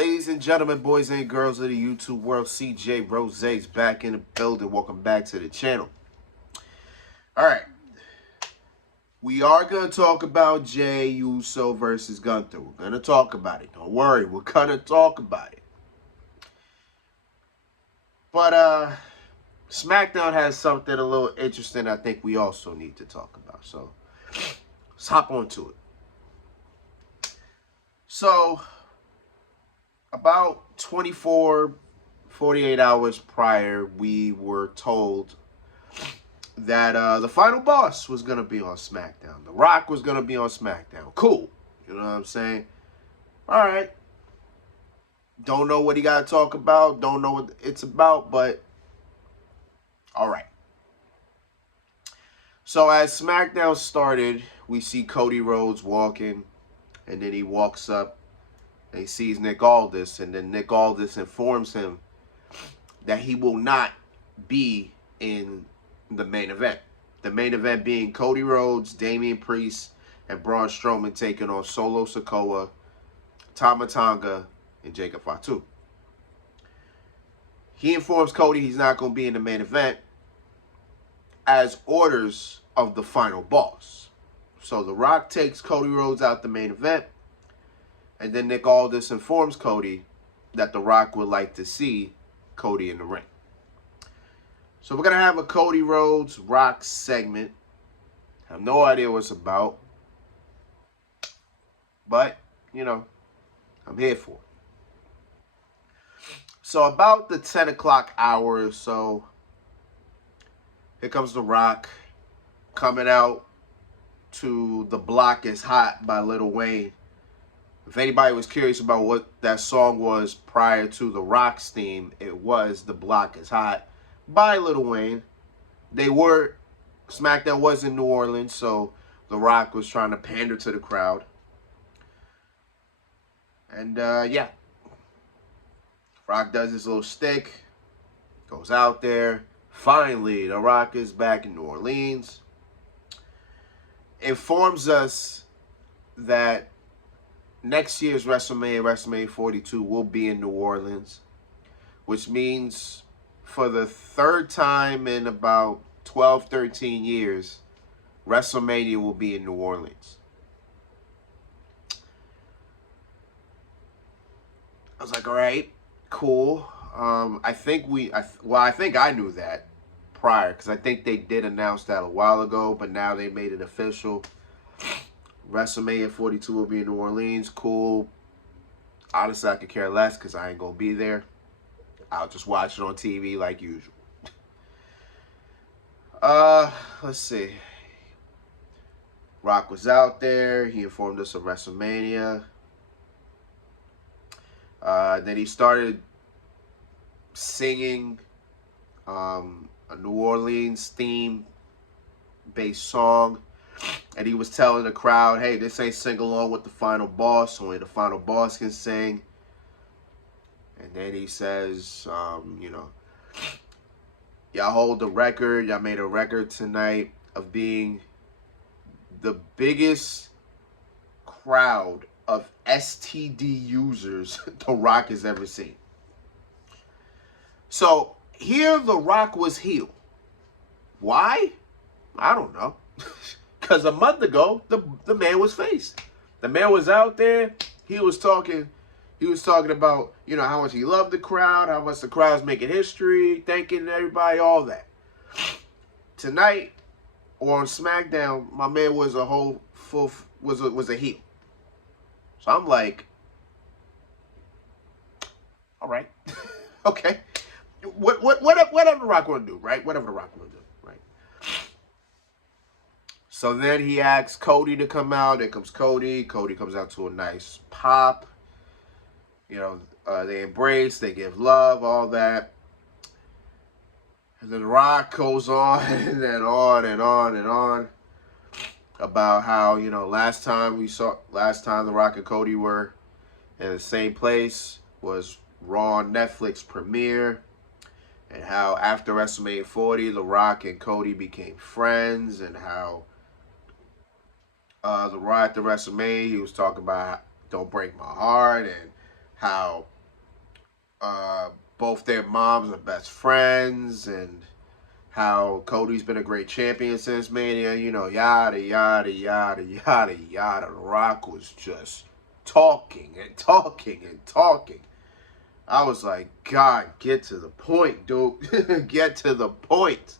Ladies and gentlemen, boys and girls of the YouTube world, CJ Rhodes back in the building. Welcome back to the channel. All right. We are going to talk about Jey Uso versus Gunther. We're going to talk about it. Don't worry. We're going to talk about it. But SmackDown has something a little interesting I think we also need to talk about. So let's hop on to it. So about 48 hours prior, we were told that the final boss was going to be on SmackDown. The Rock was going to be on SmackDown. Cool. You know what I'm saying? All right. Don't know what he got to talk about. Don't know what it's about, but all right. So as SmackDown started, we see Cody Rhodes walking, and then he walks up and he sees Nick Aldis, and then Nick Aldis informs him that he will not be in the main event. The main event being Cody Rhodes, Damian Priest, and Braun Strowman taking on Solo Sikoa, Tama Tonga, and Jacob Fatu. He informs Cody he's not going to be in the main event as orders of the final boss. So The Rock takes Cody Rhodes out the main event, and then Nick Aldis informs Cody that The Rock would like to see Cody in the ring. So we're going to have a Cody Rhodes Rock segment. I have no idea what it's about. But, you know, I'm here for it. So about the 10 o'clock hour or so, here comes The Rock coming out to The Block is Hot by Lil Wayne. If anybody was curious about what that song was prior to The Rock's theme, it was The Block is Hot by Lil Wayne. SmackDown was in New Orleans, so The Rock was trying to pander to the crowd. And yeah, Rock does his little stick, goes out there. Finally, The Rock is back in New Orleans. Informs us that next year's WrestleMania 42, will be in New Orleans, which means for the third time in about 12, 13 years, WrestleMania will be in New Orleans. I was like, all right, cool. I think I knew that prior, because I think they did announce that a while ago, but now they made it official. WrestleMania 42 will be in New Orleans. Cool. Honestly, I could care less because I ain't going to be there. I'll just watch it on TV like usual. Let's see. Rock was out there. He informed us of WrestleMania. Then he started singing a New Orleans theme-based song. And he was telling the crowd, hey, this ain't sing along with the final boss. Only the final boss can sing. And then he says, you know, y'all hold the record. Y'all made a record tonight of being the biggest crowd of STD users The Rock has ever seen. So here The Rock was heel. Why? I don't know. Because a month ago, the man was face. The man was out there. He was talking about, you know, how much he loved the crowd, how much the crowd's making history, thanking everybody, all that. Tonight, or on SmackDown, my man was a heel. So I'm like, all right, okay. Whatever The Rock want to do, right? Whatever The Rock want to do, right? So then he asks Cody to come out. There comes Cody. Cody comes out to a nice pop. You know, they embrace, they give love, all that. And then The Rock goes on and then on and on and on about how, you know, last time The Rock and Cody were in the same place was Raw on Netflix premiere. And how after WrestleMania 40, The Rock and Cody became friends, and how The Rock at WrestleMania, he was talking about Don't Break My Heart, and how both their moms are best friends, and how Cody's been a great champion since Mania, you know, yada, yada, yada, yada, yada. The Rock was just talking and talking and talking. I was like, God, get to the point, dude. Get to the point.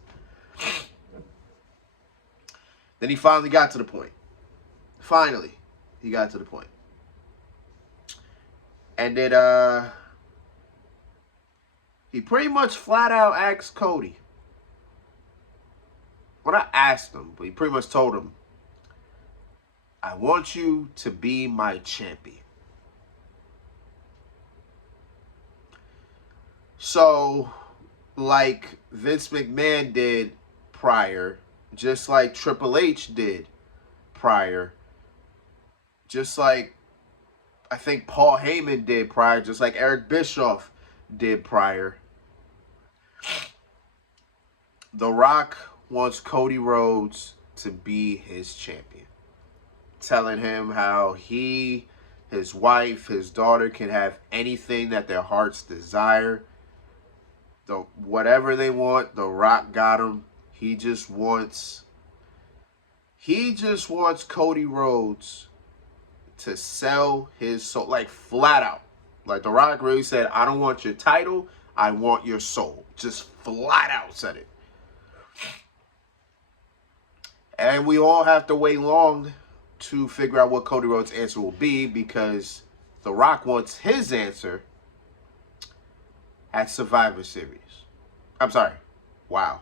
Then he finally got to the point. Finally, he got to the point. And then he pretty much flat out asked Cody. Well, I asked him, but he pretty much told him, I want you to be my champion. So, like Vince McMahon did prior, just like Triple H did prior, just like I think Paul Heyman did prior, just like Eric Bischoff did prior, The Rock wants Cody Rhodes to be his champion. Telling him how he, his wife, his daughter can have anything that their hearts desire. Whatever they want, The Rock got them. He just wants Cody Rhodes to sell his soul, like flat out. Like The Rock really said, I don't want your title, I want your soul. Just flat out said it. And we all have to wait long to figure out what Cody Rhodes' answer will be, because The Rock wants his answer at Survivor Series. I'm sorry. Wow.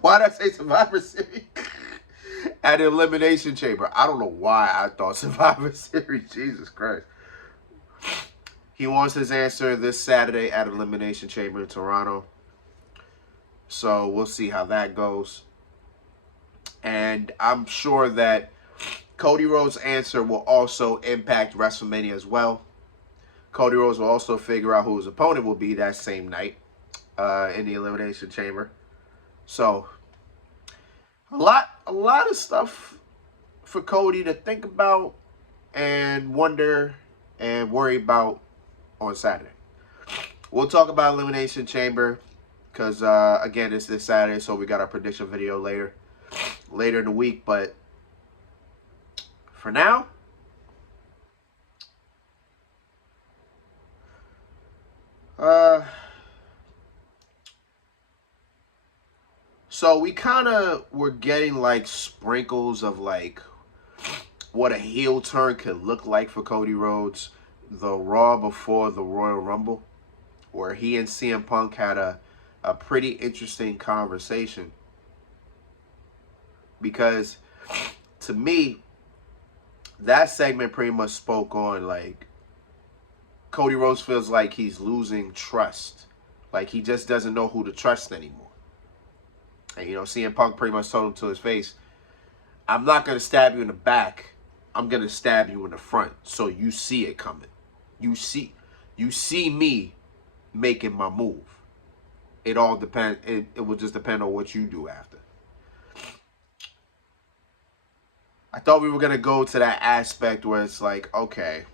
Why did I say Survivor Series? At Elimination Chamber. I don't know why I thought Survivor Series. Jesus Christ. He wants his answer this Saturday at Elimination Chamber in Toronto. So we'll see how that goes. And I'm sure that Cody Rhodes' answer will also impact WrestleMania as well. Cody Rhodes will also figure out who his opponent will be that same night in the Elimination Chamber. So, a lot of stuff for Cody to think about and wonder and worry about on Saturday. We'll talk about Elimination Chamber because, again, it's this Saturday, so we got our prediction video later in the week. But for now, so we kind of were getting like sprinkles of like what a heel turn could look like for Cody Rhodes, the Raw before the Royal Rumble, where he and CM Punk had a pretty interesting conversation. Because to me, that segment pretty much spoke on like Cody Rhodes feels like he's losing trust. Like he just doesn't know who to trust anymore. And, you know, CM Punk pretty much told him to his face, I'm not going to stab you in the back. I'm going to stab you in the front so you see it coming. You see me making my move. It all depends. It will just depend on what you do after. I thought we were going to go to that aspect where it's like, okay,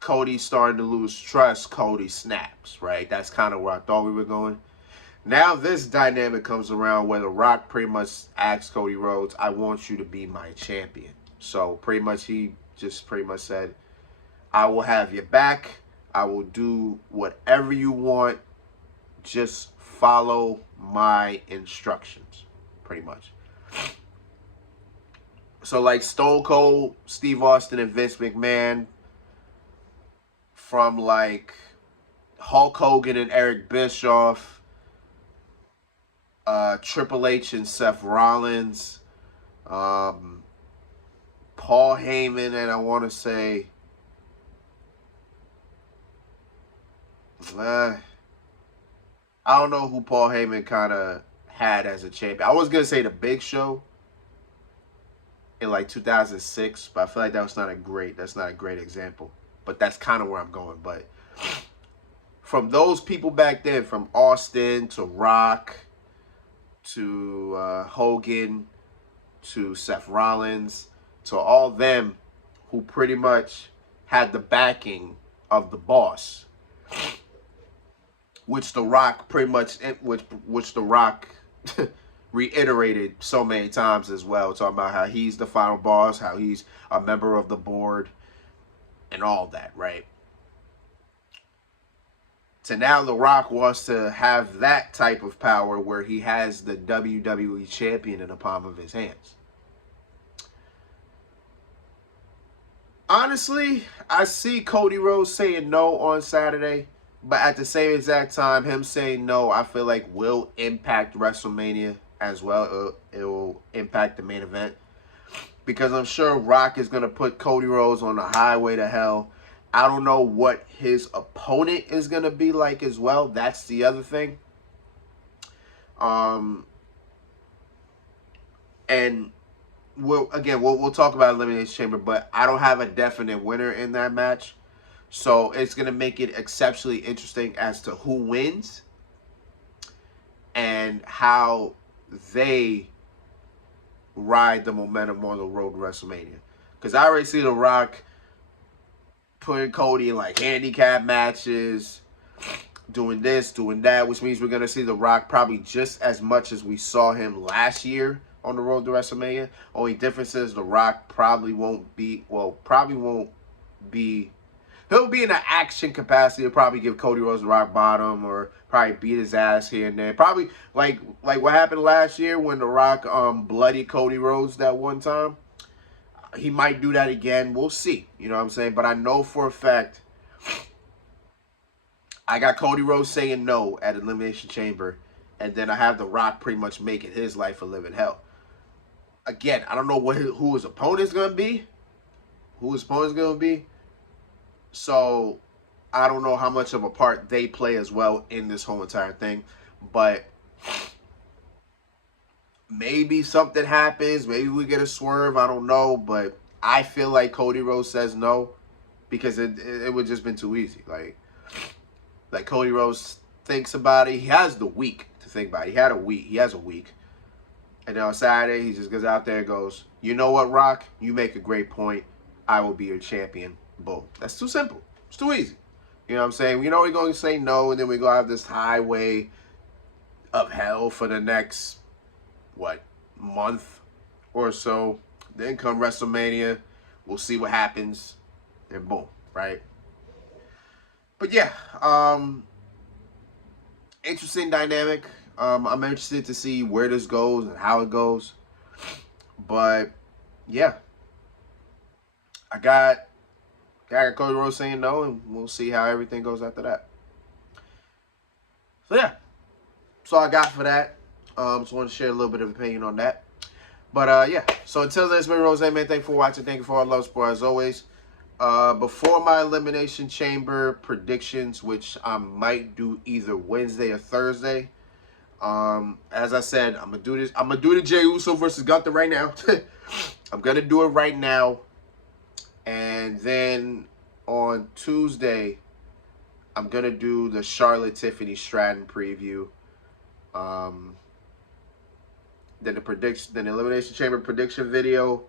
Cody's starting to lose trust. Cody snaps, right? That's kind of where I thought we were going. Now this dynamic comes around where The Rock pretty much asks Cody Rhodes, I want you to be my champion. So pretty much he just pretty much said, I will have your back. I will do whatever you want. Just follow my instructions, pretty much. So like Stone Cold, Steve Austin, and Vince McMahon, from like Hulk Hogan and Eric Bischoff, Triple H and Seth Rollins, Paul Heyman, and I want to say I don't know who Paul Heyman kind of had as a champion. I was going to say the Big Show in like 2006, but I feel like that's not a great example. But that's kind of where I'm going. But from those people back then, from Austin to Rock to Hogan to Seth Rollins to all them who pretty much had the backing of the boss, which The Rock pretty much, which The Rock reiterated so many times as well, talking about how he's the final boss, how he's a member of the board, and all that, right? So now The Rock wants to have that type of power where he has the WWE champion in the palm of his hands. Honestly, I see Cody Rhodes saying no on Saturday, but at the same exact time, him saying no, I feel like will impact WrestleMania as well. It will impact the main event because I'm sure Rock is going to put Cody Rhodes on the highway to hell. I don't know what his opponent is going to be like as well. That's the other thing. And we'll talk about Elimination Chamber, but I don't have a definite winner in that match. So it's going to make it exceptionally interesting as to who wins and how they ride the momentum on the road to WrestleMania. Because I already see The Rock putting Cody in like handicap matches, doing this, doing that, which means we're going to see The Rock probably just as much as we saw him last year on the road to WrestleMania. Only difference is The Rock probably won't be, he'll be in an action capacity. He'll probably give Cody Rhodes the rock bottom or probably beat his ass here and there. Probably like what happened last year when The Rock bloodied Cody Rhodes that one time. He might do that again. We'll see. You know what I'm saying? But I know for a fact I got Cody Rhodes saying no at Elimination Chamber, and then I have The Rock pretty much making his life a living hell. Again, I don't know who his opponent's going to be. So I don't know how much of a part they play as well in this whole entire thing. But maybe something happens. Maybe we get a swerve. I don't know. But I feel like Cody Rhodes says no because it would just been too easy. Like Cody Rhodes thinks about it. He has the week to think about it. He has a week. And then on Saturday, he just goes out there and goes, you know what, Rock? You make a great point. I will be your champion. Boom. That's too simple. It's too easy. You know what I'm saying? You know we're going to say no, and then we're going to have this highway of hell for the next, month or so. Then come WrestleMania. We'll see what happens. And boom, right? But yeah, interesting dynamic. I'm interested to see where this goes and how it goes. But yeah, I got Cody Rhodes saying no, and we'll see how everything goes after that. So yeah, that's all I got for that. Just wanted to share a little bit of opinion on that. But yeah, so until then, it's been Rose, man. Thank you for watching. Thank you for all love, support as always. Before my Elimination Chamber predictions, which I might do either Wednesday or Thursday. As I said, I'm gonna do this. I'm gonna do the Jey Uso versus Gunther right now. I'm gonna do it right now, and then on Tuesday, I'm gonna do the Charlotte Tiffany Stratton preview. Then the Elimination Chamber prediction video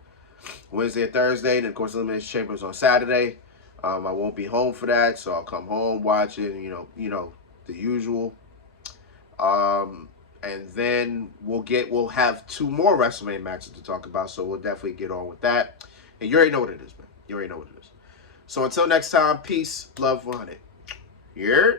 Wednesday or Thursday, and of course Elimination Chamber is on Saturday. I won't be home for that, so I'll come home, watch it, and you know the usual. And then we'll have 2 more WrestleMania matches to talk about, so we'll definitely get on with that. And you already know what it is, man. You already know what it is. So until next time, peace, love, 100. Yeah.